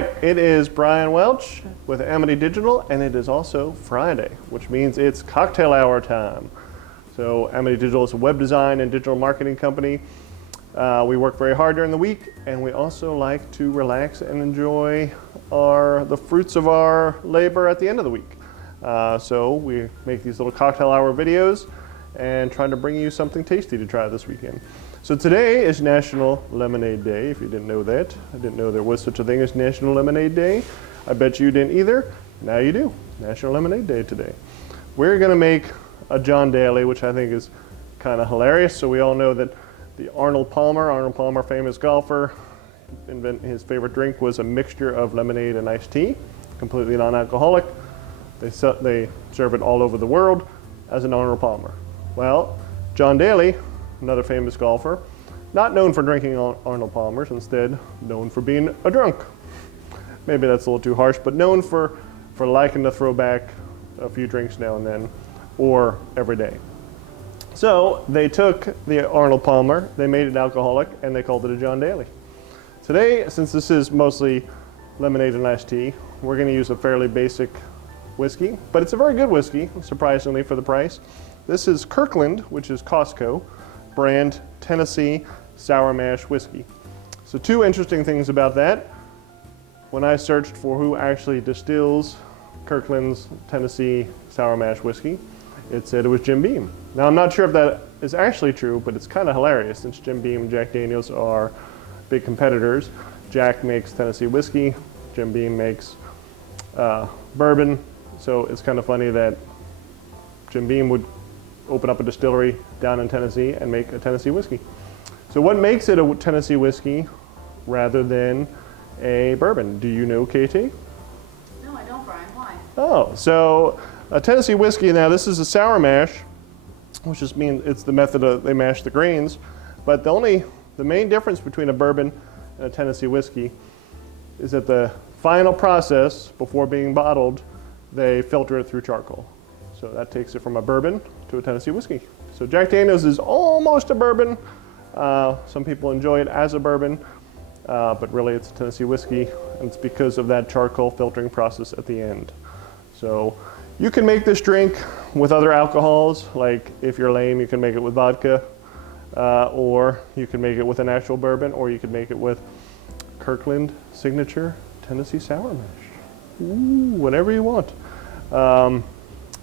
right, it is Brian Welch with Amity Digital, and it is also Friday, which means it's cocktail hour time. So Amity Digital is a web design and digital marketing company. We work very hard during the week, and we also like to relax and enjoy the fruits of our labor at the end of the week. So we make these little cocktail hour videos and try to bring you something tasty to try this weekend. So today is National Lemonade Day, if you didn't know that. I didn't know there was such a thing as National Lemonade Day. I bet you didn't either. Now you do. National Lemonade Day today. We're gonna make a John Daly, which I think is kind of hilarious. So we all know that the Arnold Palmer, famous golfer, his favorite drink was a mixture of lemonade and iced tea, completely non-alcoholic. They serve it all over the world as an Arnold Palmer. Well, John Daly, another famous golfer, not known for drinking Arnold Palmers, instead known for being a drunk. Maybe that's a little too harsh, but known for liking to throw back a few drinks now and then, or every day. So they took the Arnold Palmer, they made it alcoholic, and they called it a John Daly. Today, since this is mostly lemonade and iced tea, we're going to use a fairly basic whiskey, but it's a very good whiskey, surprisingly, for the price. This is Kirkland, which is Costco brand Tennessee Sour Mash whiskey. So two interesting things about that. When I searched for who actually distills Kirkland's Tennessee Sour Mash whiskey, it said it was Jim Beam. Now I'm not sure if that is actually true, but it's kind of hilarious since Jim Beam and Jack Daniels are big competitors. Jack makes Tennessee whiskey, Jim Beam makes bourbon, so it's kind of funny that Jim Beam would open up a distillery down in Tennessee and make a Tennessee whiskey. So what makes it a Tennessee whiskey rather than a bourbon? Do you know, Katie? No, I don't, Brian. Why? Oh, so a Tennessee whiskey, now this is a sour mash, which just means it's the method they mash the grains, but the main difference between a bourbon and a Tennessee whiskey is that the final process before being bottled, they filter it through charcoal. So that takes it from a bourbon to a Tennessee whiskey. So Jack Daniels is almost a bourbon. Some people enjoy it as a bourbon, but really it's a Tennessee whiskey, and it's because of that charcoal filtering process at the end. So you can make this drink with other alcohols, like if you're lame, you can make it with vodka, or you can make it with an actual bourbon, or you could make it with Kirkland Signature Tennessee Sour Mash. Ooh, whatever you want.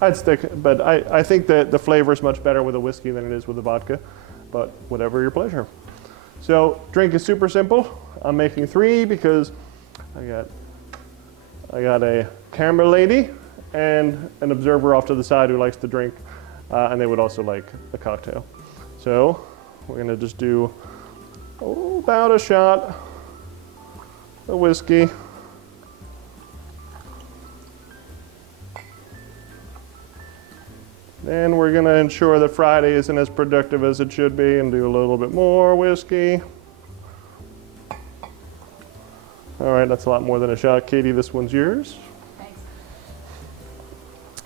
I'd stick, but I think that the flavor is much better with a whiskey than it is with a vodka, but whatever your pleasure. So drink is super simple. I'm making 3 because I got a camera lady and an observer off to the side who likes to drink, and they would also like a cocktail. So we're gonna just do about a shot of whiskey. Then we're going to ensure that Friday isn't as productive as it should be and do a little bit more whiskey. All right, that's a lot more than a shot. Katie, this one's yours. Thanks.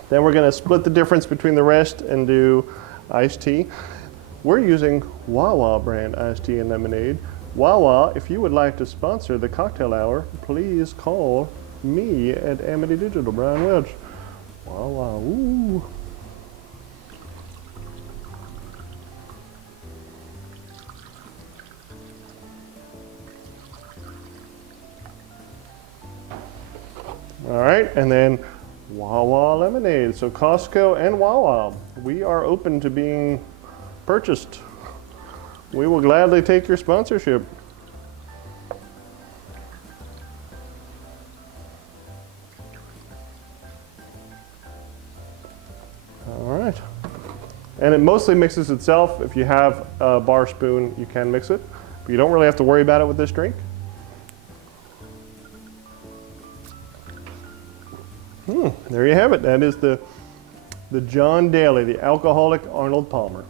Then we're going to split the difference between the rest and do iced tea. We're using Wawa brand iced tea and lemonade. Wawa, if you would like to sponsor the cocktail hour, please call me at Amity Digital, Brian Welch. Wawa, ooh. All right, and then Wawa lemonade. So Costco and Wawa, we are open to being purchased. We will gladly take your sponsorship. All right, and it mostly mixes itself. If you have a bar spoon, you can mix it, but you don't really have to worry about it with this drink. There you have it. That is the John Daly, the alcoholic Arnold Palmer.